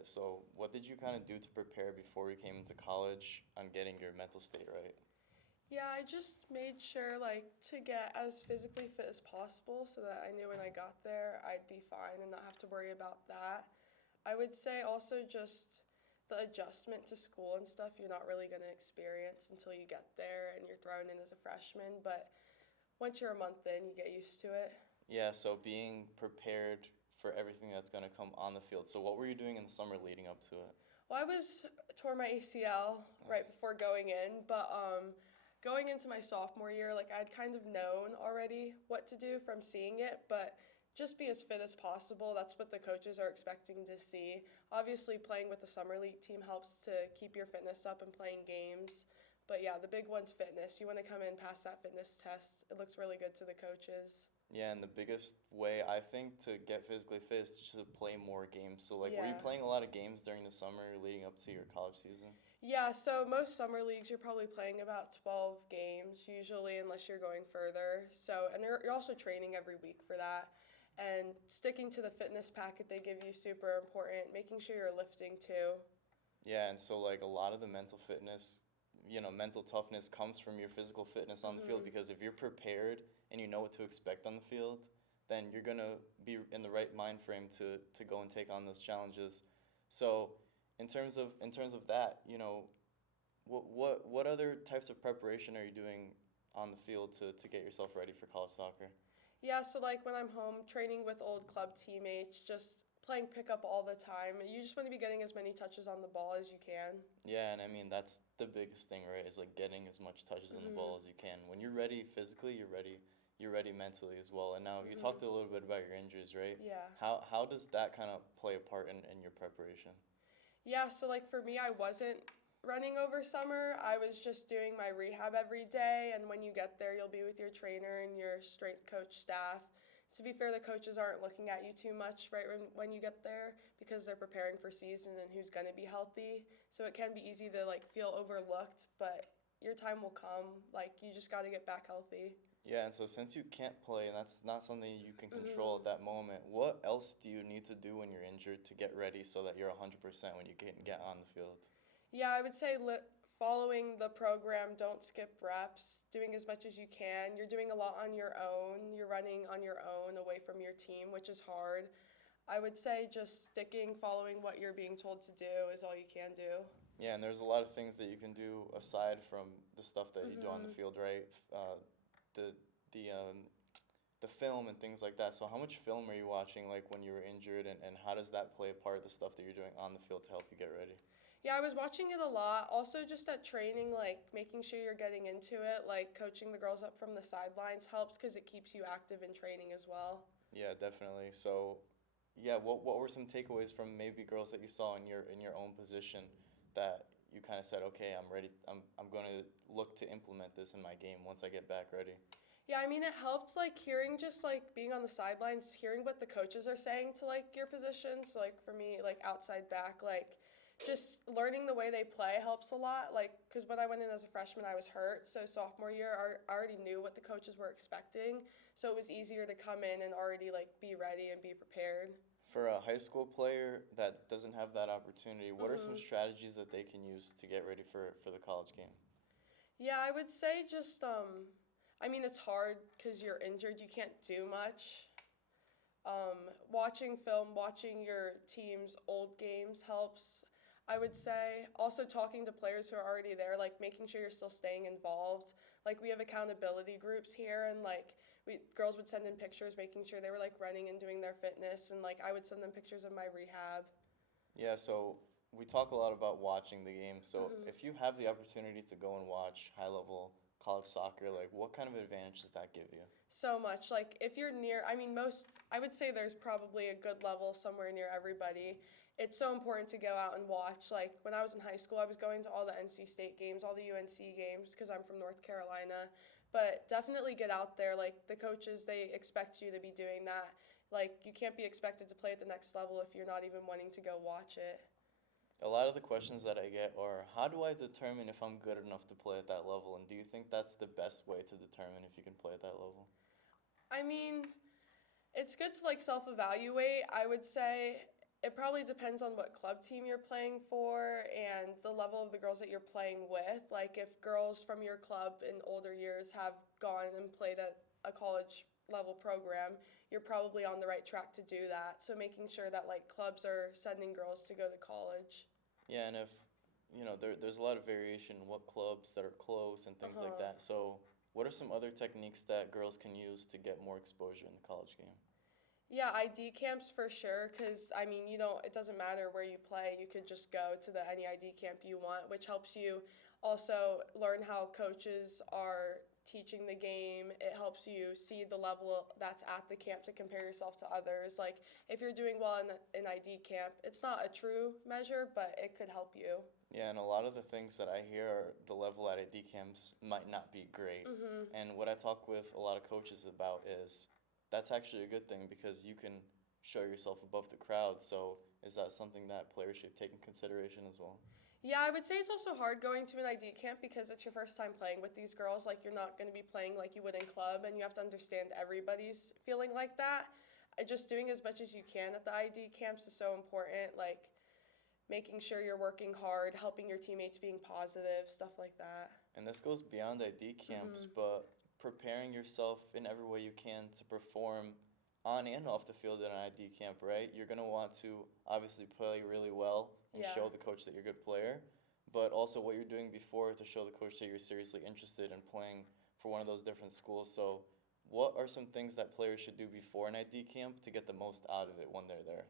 bit. So, what did you kind of do to prepare before you came into college on getting your mental state right? Yeah, I just made sure to get as physically fit as possible so that I knew when I got there I'd be fine and not have to worry about that. I would say also just the adjustment to school and stuff you're not really going to experience until you get there and you're thrown in as a freshman, but once you're a month in, you get used to it. Yeah, so being prepared for everything that's going to come on the field. So, what were you doing in the summer leading up to it? Well, I was tore my ACL right before going in, but going into my sophomore year, I'd kind of known already what to do from seeing it, but just be as fit as possible. That's what the coaches are expecting to see. Obviously, playing with the summer league team helps to keep your fitness up and playing games. But yeah, the big one's fitness. You want to come in past that fitness test. It looks really good to the coaches. Yeah, and the biggest way I think to get physically fit is just to play more games. So, like, were you Yeah. playing a lot of games during the summer leading up to your college season? Yeah, so most summer leagues you're probably playing about 12 games usually unless you're going further. So and you're also training every week for that. And sticking to the fitness packet they give you super important, making sure you're lifting too. Yeah, and so like a lot of the mental fitness, mental toughness comes from your physical fitness on the field because if you're prepared and you know what to expect on the field, then you're gonna be in the right mind frame to go and take on those challenges. So, in terms of that, what other types of preparation are you doing on the field to get yourself ready for college soccer? Yeah, so when I'm home training with old club teammates, just playing pickup all the time. You just want to be getting as many touches on the ball as you can. Yeah, and I mean that's the biggest thing, right? Is like getting as much touches on the ball as you can. When you're ready physically, you're ready. You're ready mentally as well. And now you talked a little bit about your injuries, right? Yeah. How does that kind of play a part in your preparation? Yeah, so for me, I wasn't running over summer. I was just doing my rehab every day, and when you get there, you'll be with your trainer and your strength coach staff. To be fair, the coaches aren't looking at you too much right when you get there because they're preparing for season and who's going to be healthy. So it can be easy to feel overlooked, but your time will come. You just got to get back healthy. Yeah, and so since you can't play and that's not something you can control at that moment, what else do you need to do when you're injured to get ready so that you're 100% when you can get on the field? Yeah, I would say following the program, don't skip reps, doing as much as you can. You're doing a lot on your own. You're running on your own away from your team, which is hard. I would say just following what you're being told to do is all you can do. Yeah, and there's a lot of things that you can do aside from the stuff that you do on the field, right? The the um, the film and things like that. So how much film are you watching like when you were injured and how does that play a part of the stuff that you're doing on the field to help you get ready? Yeah, I was watching it a lot. Also, just at training, making sure you're getting into it, coaching the girls up from the sidelines helps because it keeps you active in training as well. Yeah, definitely. So, yeah, what were some takeaways from maybe girls that you saw in your own position that you kind of said, okay, I'm ready. I'm going to look to implement this in my game once I get back ready. Yeah, I mean, it helped, hearing just, being on the sidelines, hearing what the coaches are saying to, your position. So, for me, outside back, just learning the way they play helps a lot. Because when I went in as a freshman, I was hurt. So, sophomore year, I already knew what the coaches were expecting. So, it was easier to come in and already, be ready and be prepared. For a high school player that doesn't have that opportunity, what are some strategies that they can use to get ready for the college game? Yeah, I would say just, I mean, it's hard because you're injured. You can't do much. Watching film, watching your team's old games helps, I would say. Also talking to players who are already there, making sure you're still staying involved. We have accountability groups here, and girls would send in pictures, making sure they were running and doing their fitness, and I would send them pictures of my rehab. Yeah, so we talk a lot about watching the game. So if you have the opportunity to go and watch high level college soccer, like what kind of advantage does that give you? So much. If you're near, I mean, I would say there's probably a good level somewhere near everybody. It's so important to go out and watch. When I was in high school, I was going to all the NC State games, all the UNC games, because I'm from North Carolina. But definitely get out there. The coaches, they expect you to be doing that. You can't be expected to play at the next level if you're not even wanting to go watch it. A lot of the questions that I get are, how do I determine if I'm good enough to play at that level? And do you think that's the best way to determine if you can play at that level? I mean, it's good to self-evaluate. I would say it probably depends on what club team you're playing for and the level of the girls that you're playing with. Like if girls from your club in older years have gone and played at a college level program, you're probably on the right track to do that. So making sure that like clubs are sending girls to go to college. Yeah, and if there's a lot of variation in what clubs that are close and things like that. So, what are some other techniques that girls can use to get more exposure in the college game? Yeah, ID camps for sure. Cause I mean, you don't. It doesn't matter where you play. You could just go to the any ID camp you want, which helps you also learn how coaches are teaching the game. It helps you see the level that's at the camp to compare yourself to others. Like if you're doing well in an ID camp, it's not a true measure, but it could help you. Yeah, and a lot of the things that I hear are the level at AD camps might not be great. And what I talk with a lot of coaches about is that's actually a good thing because you can show yourself above the crowd. So, is that something that players should take in consideration as well? Yeah, I would say it's also hard going to an ID camp because it's your first time playing with these girls. Like, you're not going to be playing like you would in club, and you have to understand everybody's feeling like that. Just doing as much as you can at the ID camps is so important. Like, making sure you're working hard, helping your teammates, being positive, stuff like that. And this goes beyond ID camps, but preparing yourself in every way you can to perform on and off the field at an ID camp, right? You're going to want to obviously play really well and Yeah. show the coach that you're a good player, but also what you're doing before to show the coach that you're seriously interested in playing for one of those different schools. So, what are some things that players should do before an ID camp to get the most out of it when they're there?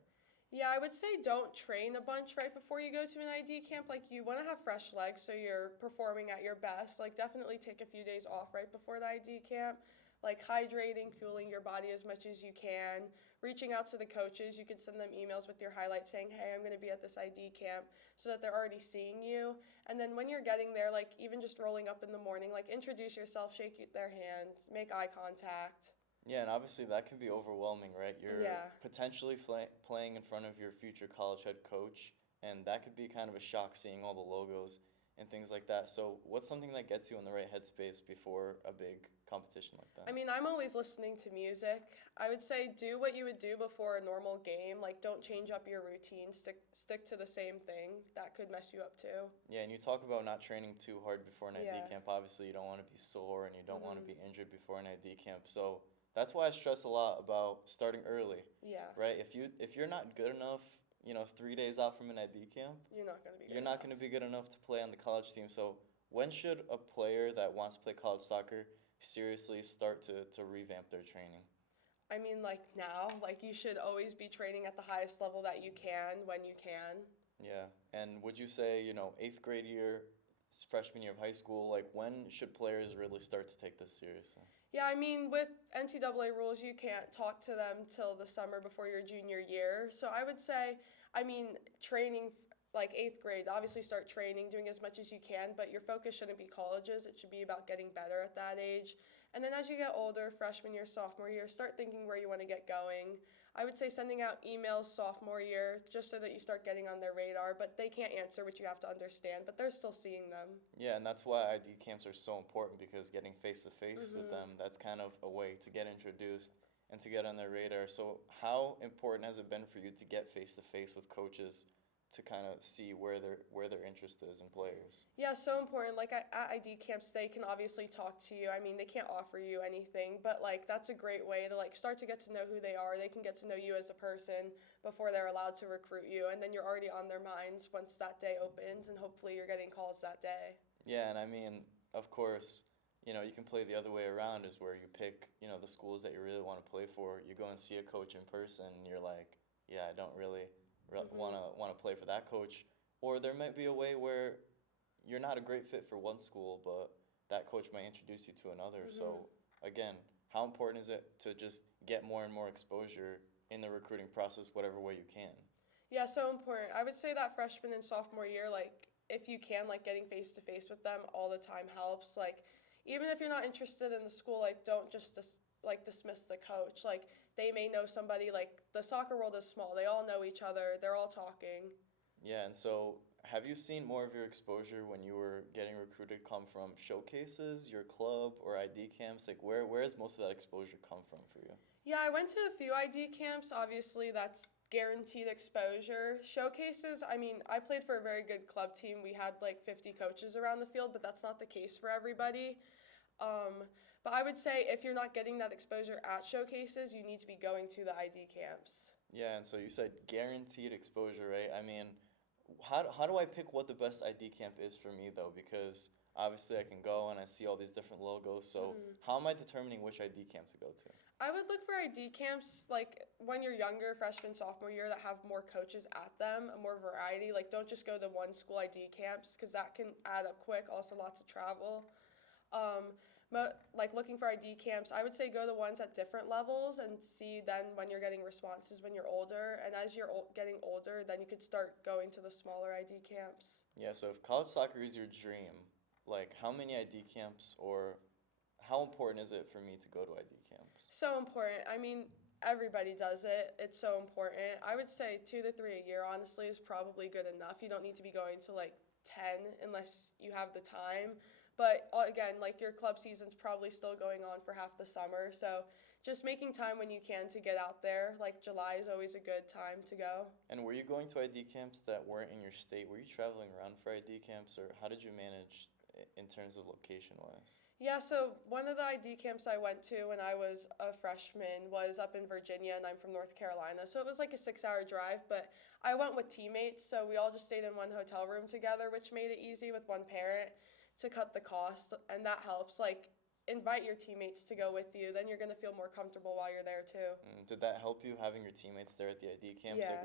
Yeah, I would say don't train a bunch right before you go to an ID camp. Like, you want to have fresh legs so you're performing at your best. Like, definitely take a few days off right before the ID camp. Like, hydrating, fueling your body as much as you can. Reaching out to the coaches. You could send them emails with your highlights saying, hey, I'm going to be at this ID camp, so that they're already seeing you. And then when you're getting there, like, even just rolling up in the morning, like, introduce yourself, shake their hand, make eye contact. Yeah, and obviously that can be overwhelming, right? You're Yeah. potentially playing in front of your future college head coach, and that could be kind of a shock seeing all the logos and things like that. So, what's something that gets you in the right headspace before a big competition like that? I mean, I'm always listening to music. I would say do what you would do before a normal game. Like, don't change up your routine. Stick to the same thing. That could mess you up too. Yeah, and you talk about not training too hard before an ID Yeah. camp. Obviously, you don't want to be sore and you don't want to be injured before an ID camp. So, that's why I stress a lot about starting early, Yeah. right? If you're not good enough, 3 days out from an ID camp, You're not going to be good you're not enough. going to be good enough to play on the college team. So, when should a player that wants to play college soccer seriously start to revamp their training? I mean, like now, like you should always be training at the highest level that you can when you can. Yeah. And would you say, eighth grade year, freshman year of high school, like when should players really start to take this seriously? Yeah, I mean, with NCAA rules, you can't talk to them till the summer before your junior year. So I would say, I mean, training like eighth grade, obviously start training, doing as much as you can, but your focus shouldn't be colleges. It should be about getting better at that age. And then as you get older, freshman year, sophomore year, start thinking where you want to get going. I would say sending out emails sophomore year just so that you start getting on their radar, but they can't answer, which you have to understand, but they're still seeing them. Yeah, and that's why ID camps are so important because getting face to face with them, that's kind of a way to get introduced and to get on their radar. So, how important has it been for you to get face to face with coaches to kind of see where their interest is in players? Yeah, so important. Like at ID camps, they can obviously talk to you. I mean, they can't offer you anything, but like that's a great way to like start to get to know who they are. They can get to know you as a person before they're allowed to recruit you, and then you're already on their minds once that day opens, and hopefully you're getting calls that day. Yeah, and I mean, of course, you can play the other way around is where you pick, the schools that you really want to play for. You go and see a coach in person, and you're like, yeah, I don't really want to play for that coach. Or there might be a way where you're not a great fit for one school, but that coach might introduce you to another. So again, how important is it to just get more and more exposure in the recruiting process, whatever way you can? Yeah, so important. I would say that freshman and sophomore year, like if you can, like getting face to face with them all the time helps. Like even if you're not interested in the school, like don't just dismiss the coach. Like they may know somebody. Like the soccer world is small. They all know each other. They're all talking. Yeah, and so have you seen more of your exposure when you were getting recruited come from showcases, your club, or ID camps? Like where has most of that exposure come from for you? Yeah, I went to a few ID camps. Obviously, that's guaranteed exposure. Showcases, I mean, I played for a very good club team. We had like 50 coaches around the field, but that's not the case for everybody. But I would say if you're not getting that exposure at showcases, you need to be going to the ID camps. Yeah, and so you said guaranteed exposure, right? I mean, how do I pick what the best ID camp is for me though? Because obviously I can go and I see all these different logos. So how am I determining which ID camp to go to? I would look for ID camps like when you're younger, freshman, sophomore year, that have more coaches at them, a more variety. Like don't just go to one school ID camps because that can add up quick. Also, lots of travel. Like looking for ID camps, I would say go to ones at different levels and see then when you're getting responses when you're older. And as you're getting older, then you could start going to the smaller ID camps. Yeah, so if college soccer is your dream, like how many ID camps or how important is it for me to go to ID camps? So important. I mean, everybody does it. It's so important. I would say 2 to 3 a year, honestly, is probably good enough. You don't need to be going to like 10 unless you have the time. But again, like your club season's probably still going on for half the summer. So just making time when you can to get out there. Like July is always a good time to go. And were you going to ID camps that weren't in your state? Were you traveling around for ID camps or how did you manage in terms of location-wise? Yeah, so one of the ID camps I went to when I was a freshman was up in Virginia, and I'm from North Carolina. So it was like a 6-hour drive, but I went with teammates, so we all just stayed in one hotel room together, which made it easy with one parent to cut the cost, and that helps. Like, invite your teammates to go with you, then you're going to feel more comfortable while you're there too. Did that help you having your teammates there at the ID camps? Yeah. Like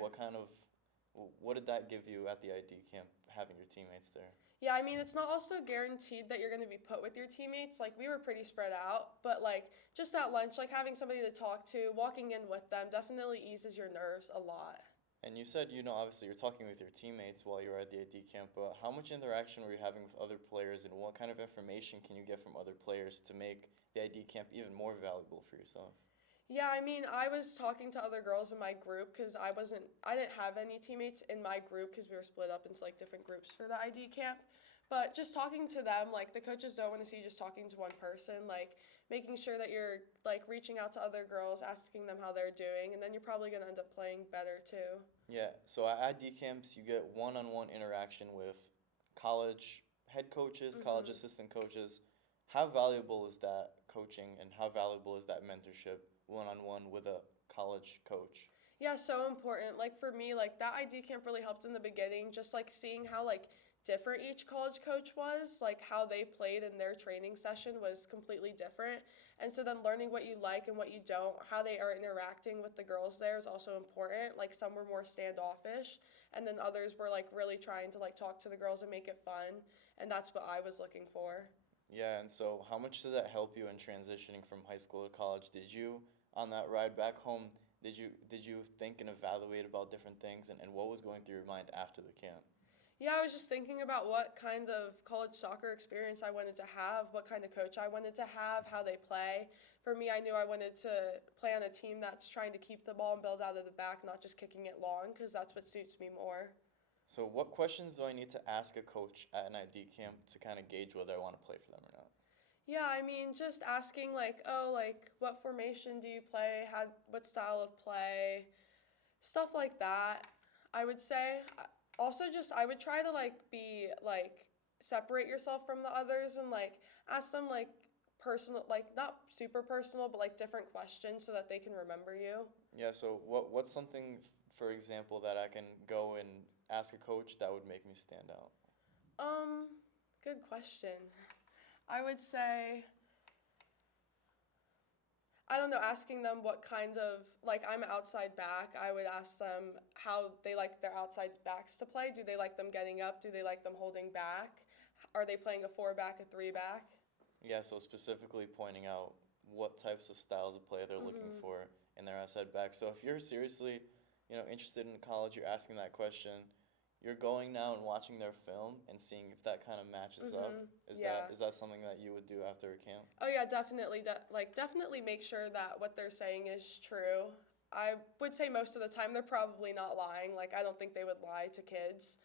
what did that give you at the ID camp, having your teammates there? Yeah, I mean, it's not also guaranteed that you're going to be put with your teammates. Like, we were pretty spread out, but like just at lunch, like having somebody to talk to, walking in with them definitely eases your nerves a lot. And you said, obviously you're talking with your teammates while you were at the ID camp, but how much interaction were you having with other players and what kind of information can you get from other players to make the ID camp even more valuable for yourself? Yeah, I mean, I was talking to other girls in my group because I didn't have any teammates in my group because we were split up into like different groups for the ID camp. But just talking to them, like the coaches don't want to see you just talking to one person, like making sure that you're like reaching out to other girls, asking them how they're doing, and then you're probably going to end up playing better too. Yeah, so at ID camps, you get one-on-one interaction with college head coaches, college assistant coaches. How valuable is that coaching and how valuable is that mentorship one-on-one with a college coach? Yeah, so important. Like for me, like that ID camp really helped in the beginning, just like seeing how like different each college coach was, like how they played in their training session was completely different. And so then learning what you like and what you don't, how they are interacting with the girls there is also important. Like some were more standoffish and then others were like really trying to like talk to the girls and make it fun. And that's what I was looking for. Yeah, and so how much did that help you in transitioning from high school to college? Did you, on that ride back home, did you think and evaluate about different things and what was going through your mind after the camp? Yeah, I was just thinking about what kind of college soccer experience I wanted to have, what kind of coach I wanted to have, how they play. For me, I knew I wanted to play on a team that's trying to keep the ball and build out of the back, not just kicking it long, because that's what suits me more. So what questions do I need to ask a coach at an ID camp to kind of gauge whether I want to play for them or not? Yeah, I mean, just asking like, oh, like what formation do you play? What style of play? Stuff like that, I would say. Also, just I would try to be separate yourself from the others and like ask them like personal, like not super personal, but like different questions so that they can remember you. Yeah, so what's something, for example, that I can go and ask a coach that would make me stand out? Good question. I would say, I don't know, asking them what kind of, like I'm an outside back, I would ask them how they like their outside backs to play. Do they like them getting up? Do they like them holding back? Are they playing a 4-back, a 3-back? Yeah, so specifically pointing out what types of styles of play they're looking for in their outside back. So if you're seriously, interested in college, you're asking that question, you're going now and watching their film and seeing if that kind of matches up. Is that something that you would do after a camp? Oh yeah, definitely. Definitely make sure that what they're saying is true. I would say most of the time they're probably not lying. Like I don't think they would lie to kids,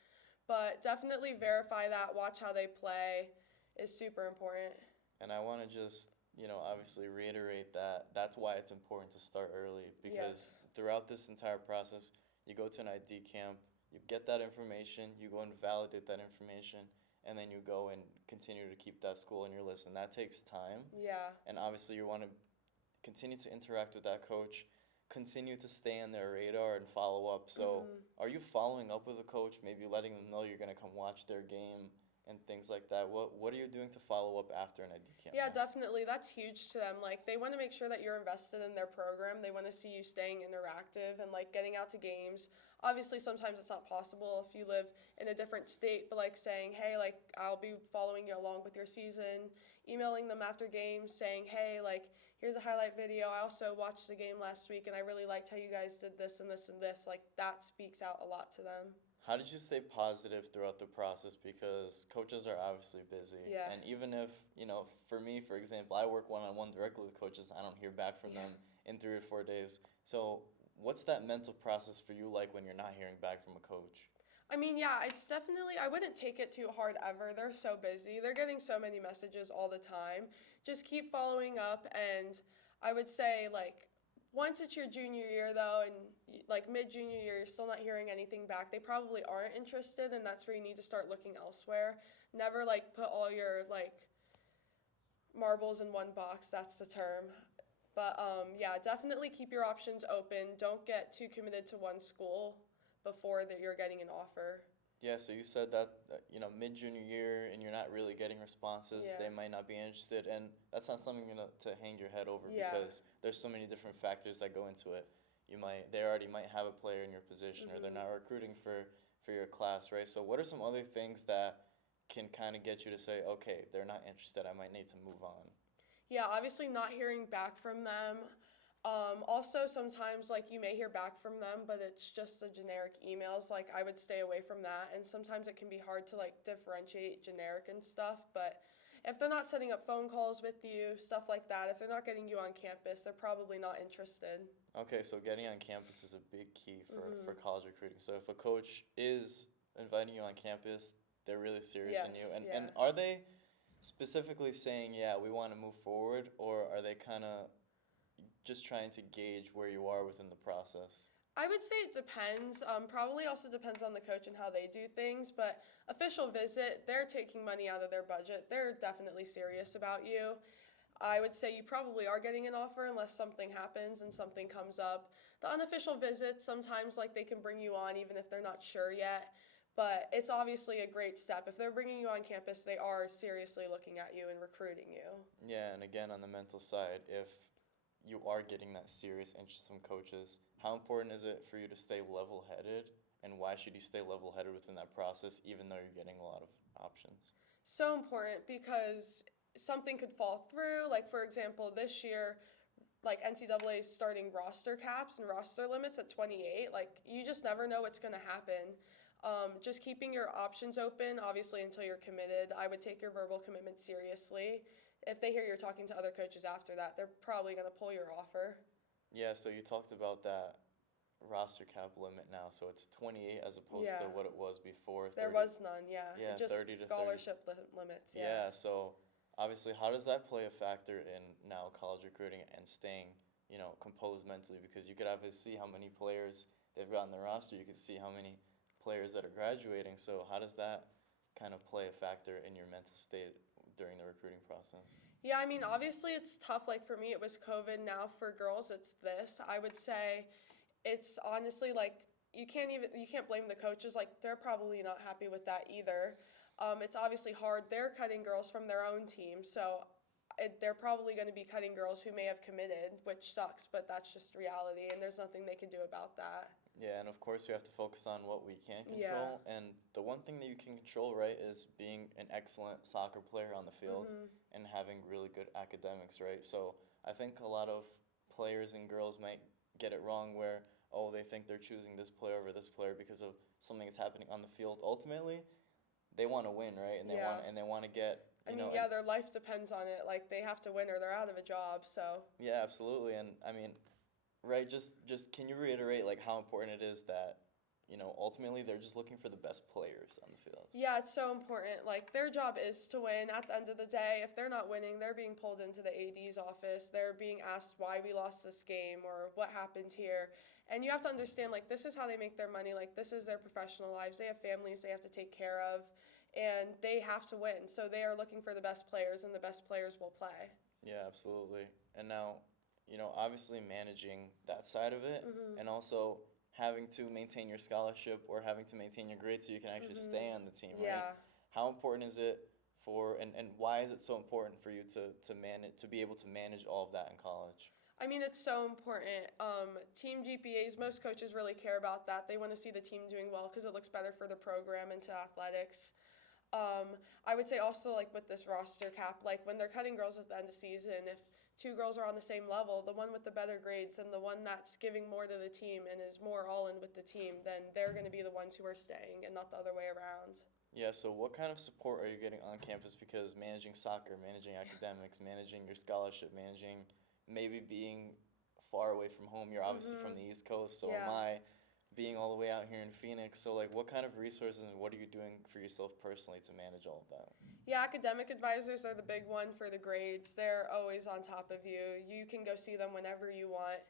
but definitely verify that. Watch how they play is super important. And I want to just obviously reiterate that that's why it's important to start early because throughout this entire process, you go to an ID camp, you get that information, you go and validate that information, and then you go and continue to keep that school on your list. And that takes time. Yeah. And obviously, you want to continue to interact with that coach, continue to stay on their radar and follow up. So, are you following up with a coach, maybe letting them know you're going to come watch their game and things like that? What are you doing to follow up after an ID camp? Yeah, definitely. That's huge to them. Like, they want to make sure that you're invested in their program. They want to see you staying interactive and, like, getting out to games. Obviously, sometimes it's not possible if you live in a different state, but, like, saying, hey, like, I'll be following you along with your season, emailing them after games, saying, hey, like, here's a highlight video. I also watched the game last week, and I really liked how you guys did this and this and this. Like, that speaks out a lot to them. How did you stay positive throughout the process? Because coaches are obviously busy. Yeah. And even if, for me, for example, I work one-on-one directly with coaches, I don't hear back from them in 3 or 4 days. So what's that mental process for you like when you're not hearing back from a coach? I mean, yeah, it's definitely, I wouldn't take it too hard ever. They're so busy. They're getting so many messages all the time. Just keep following up, and I would say, like, once it's your junior year, though, and, like, mid-junior year, you're still not hearing anything back, they probably aren't interested, and that's where you need to start looking elsewhere. Never, like, put all your, like, marbles in one box, that's the term. But, yeah, definitely keep your options open. Don't get too committed to one school before that you're getting an offer. Yeah, so you said that, mid-junior year and you're not really getting responses, Yeah. they might not be interested, and that's not something to hang your head over Yeah. because there's so many different factors that go into it. They already might have a player in your position or they're not recruiting for your class, right? So what are some other things that can kind of get you to say, okay, they're not interested, I might need to move on? Yeah, obviously not hearing back from them. Also, sometimes, like, you may hear back from them, but it's just the generic emails. Like, I would stay away from that. And sometimes it can be hard to, like, differentiate generic and stuff. But if they're not setting up phone calls with you, stuff like that, if they're not getting you on campus, they're probably not interested. Okay, so getting on campus is a big key for college recruiting. So if a coach is inviting you on campus, they're really serious in you. Yes, And are they specifically saying, yeah, we want to move forward, or are they kind of just trying to gauge where you are within the process? I would say it depends. Probably also depends on the coach and how they do things. But official visit, they're taking money out of their budget. They're definitely serious about you. I would say you probably are getting an offer unless something happens and something comes up. The unofficial visits, sometimes, like, they can bring you on even if they're not sure yet. But it's obviously a great step. If they're bringing you on campus, they are seriously looking at you and recruiting you. Yeah, and again, on the mental side, if you are getting that serious interest from coaches, how important is it for you to stay level-headed, and why should you stay level-headed within that process even though you're getting a lot of options? So important because something could fall through. Like, for example, this year, like, NCAA is starting roster caps and roster limits at 28. Like, you just never know what's going to happen. Just keeping your options open, obviously, until you're committed. I would take your verbal commitment seriously. If they hear you're talking to other coaches after that, they're probably going to pull your offer. Yeah, so you talked about that roster cap limit now, so it's 28 as opposed to what it was before. 30. There was none, yeah. Yeah, just 30 to 30. scholarship limits, Yeah, so obviously, how does that play a factor in now college recruiting and staying, composed mentally? Because you could obviously see how many players they've got on the roster. You could see how many players that are graduating. So how does that kind of play a factor in your mental state during the recruiting process? Yeah, I mean, obviously it's tough. Like, for me, it was COVID. Now for girls, it's this. I would say it's honestly, like, you can't blame the coaches. Like, they're probably not happy with that either. It's obviously hard. They're cutting girls from their own team, so they're probably going to be cutting girls who may have committed, which sucks, but that's just reality, and there's nothing they can do about that. Yeah, and of course we have to focus on what we can control. And the one thing that you can control, right, is being an excellent soccer player on the field and having really good academics, right? So I think a lot of players and girls might get it wrong where, they think they're choosing this player over this player because of something that's happening on the field. Ultimately, they want to win, right? And they want to get, their life depends on it. Like, they have to win or they're out of a job, so. Yeah, absolutely. And I mean, right, just can you reiterate, like, how important it is that, ultimately they're just looking for the best players on the field? Yeah, it's so important. Like, their job is to win. At the end of the day, if they're not winning, they're being pulled into the AD's office. They're being asked why we lost this game or what happened here. And you have to understand, like, this is how they make their money. Like, this is their professional lives. They have families they have to take care of, and they have to win. So they are looking for the best players, and the best players will play. Yeah, absolutely. And now, obviously managing that side of it, and also having to maintain your scholarship or having to maintain your grades so you can actually stay on the team, right? Yeah. How important is it and why is it so important for you to be able to manage all of that in college? I mean, it's so important. Team GPAs, most coaches really care about that. They want to see the team doing well because it looks better for the program and to athletics. I would say also, like, with this roster cap, like, when they're cutting girls at the end of season, if two girls are on the same level, the one with the better grades and the one that's giving more to the team and is more all in with the team, then they're going to be the ones who are staying and not the other way around. Yeah, so what kind of support are you getting on campus? Because managing soccer, managing academics, managing your scholarship, managing maybe being far away from home. You're obviously from the East Coast, so Yeah. am I, being all the way out here in Phoenix. So, like, what kind of resources and what are you doing for yourself personally to manage all of that? Yeah, academic advisors are the big one for the grades. They're always on top of you. You can go see them whenever you want.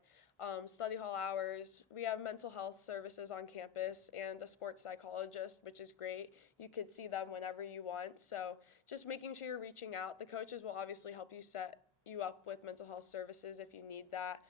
Study hall hours. We have mental health services on campus and a sports psychologist, which is great. You could see them whenever you want. So just making sure you're reaching out. The coaches will obviously help you set you up with mental health services if you need that.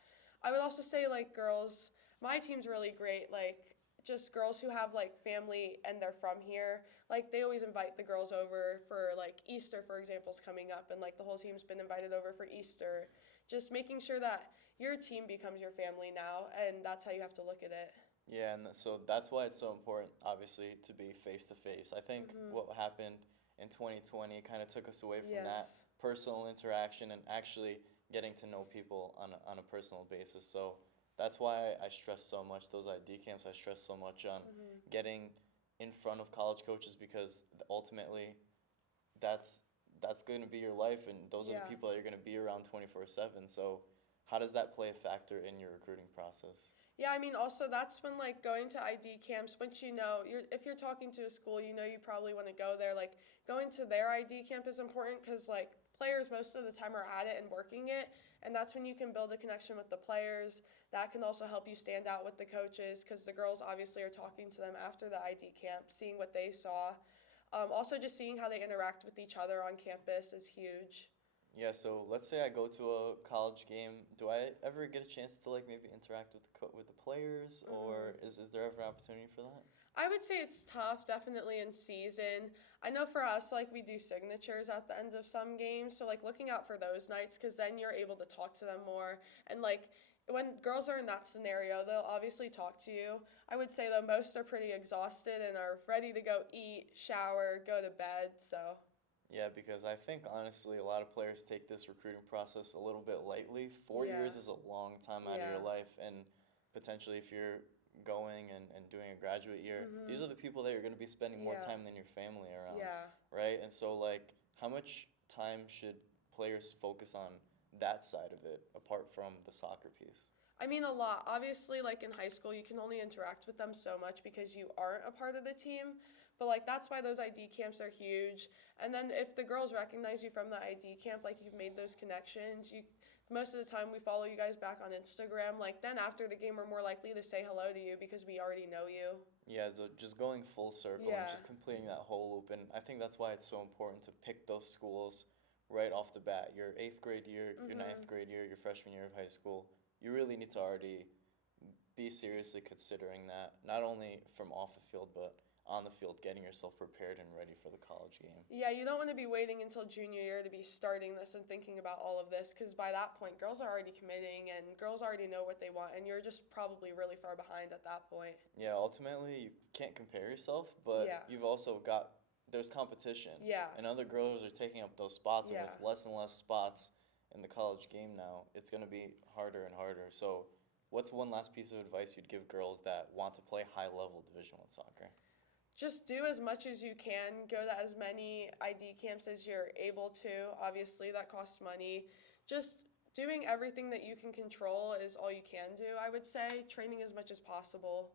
I would also say, like, girls, my team's really great. Like, just girls who have, like, family and they're from here. Like, they always invite the girls over for, like, Easter, for example, is coming up, and, like, the whole team's been invited over for Easter. Just making sure that your team becomes your family now, and that's how you have to look at it. Yeah, and so that's why it's so important, obviously, to be face-to-face. I think what happened in 2020 kind of took us away from that Yes. personal interaction and actually getting to know people on a personal basis. So that's why I stress so much those ID camps. I stress so much on getting in front of college coaches because ultimately that's going to be your life, and those are the Yeah. people that you're going to be around 24/7. So how does that play a factor in your recruiting process? Yeah, I mean, also that's when, like, going to ID camps, once you know, if you're talking to a school, you know you probably want to go there. Like, going to their ID camp is important because, like, players most of the time are at it and working it, and that's when you can build a connection with the players. That can also help you stand out with the coaches because the girls obviously are talking to them after the ID camp, seeing what they saw. Also, just seeing how they interact with each other on campus is huge. Yeah, so let's say I go to a college game. Do I ever get a chance to, like, maybe interact with with the players, or is there ever an opportunity for that? I would say it's tough, definitely in season. I know for us, like, we do signatures at the end of some games, so, like, looking out for those nights because then you're able to talk to them more. And, like, when girls are in that scenario, they'll obviously talk to you. I would say, though, most are pretty exhausted and are ready to go eat, shower, go to bed, so. Yeah, because I think honestly a lot of players take this recruiting process a little bit lightly. 4 years is a long time out of your Yeah. life, and potentially if you're going and doing a graduate year, these are the people that you're going to be spending more Yeah. time than your family around, Yeah. right? And so, like, how much time should players focus on that side of it apart from the soccer piece? I mean, a lot. Obviously, like, in high school, you can only interact with them so much because you aren't a part of the team. But, like, that's why those ID camps are huge. And then if the girls recognize you from the ID camp, like, you've made those connections, most of the time we follow you guys back on Instagram. Like, then after the game, we're more likely to say hello to you because we already know you. Yeah, so just going full circle and Yeah. just completing that whole loop. And I think that's why it's so important to pick those schools right off the bat. Your 8th grade year, your 9th grade year, your freshman year of high school. You really need to already be seriously considering that, not only from off the field, but on the field, getting yourself prepared and ready for the college game. Yeah, you don't want to be waiting until junior year to be starting this and thinking about all of this because by that point, girls are already committing and girls already know what they want, and you're just probably really far behind at that point. Yeah, ultimately, you can't compare yourself, but Yeah. you've also got, there's competition. Yeah. And other girls are taking up those spots, and Yeah. with less and less spots in the college game now, it's going to be harder and harder. So what's one last piece of advice you'd give girls that want to play high-level Division I soccer? Just do as much as you can. Go to as many ID camps as you're able to. Obviously, that costs money. Just doing everything that you can control is all you can do, I would say. Training as much as possible.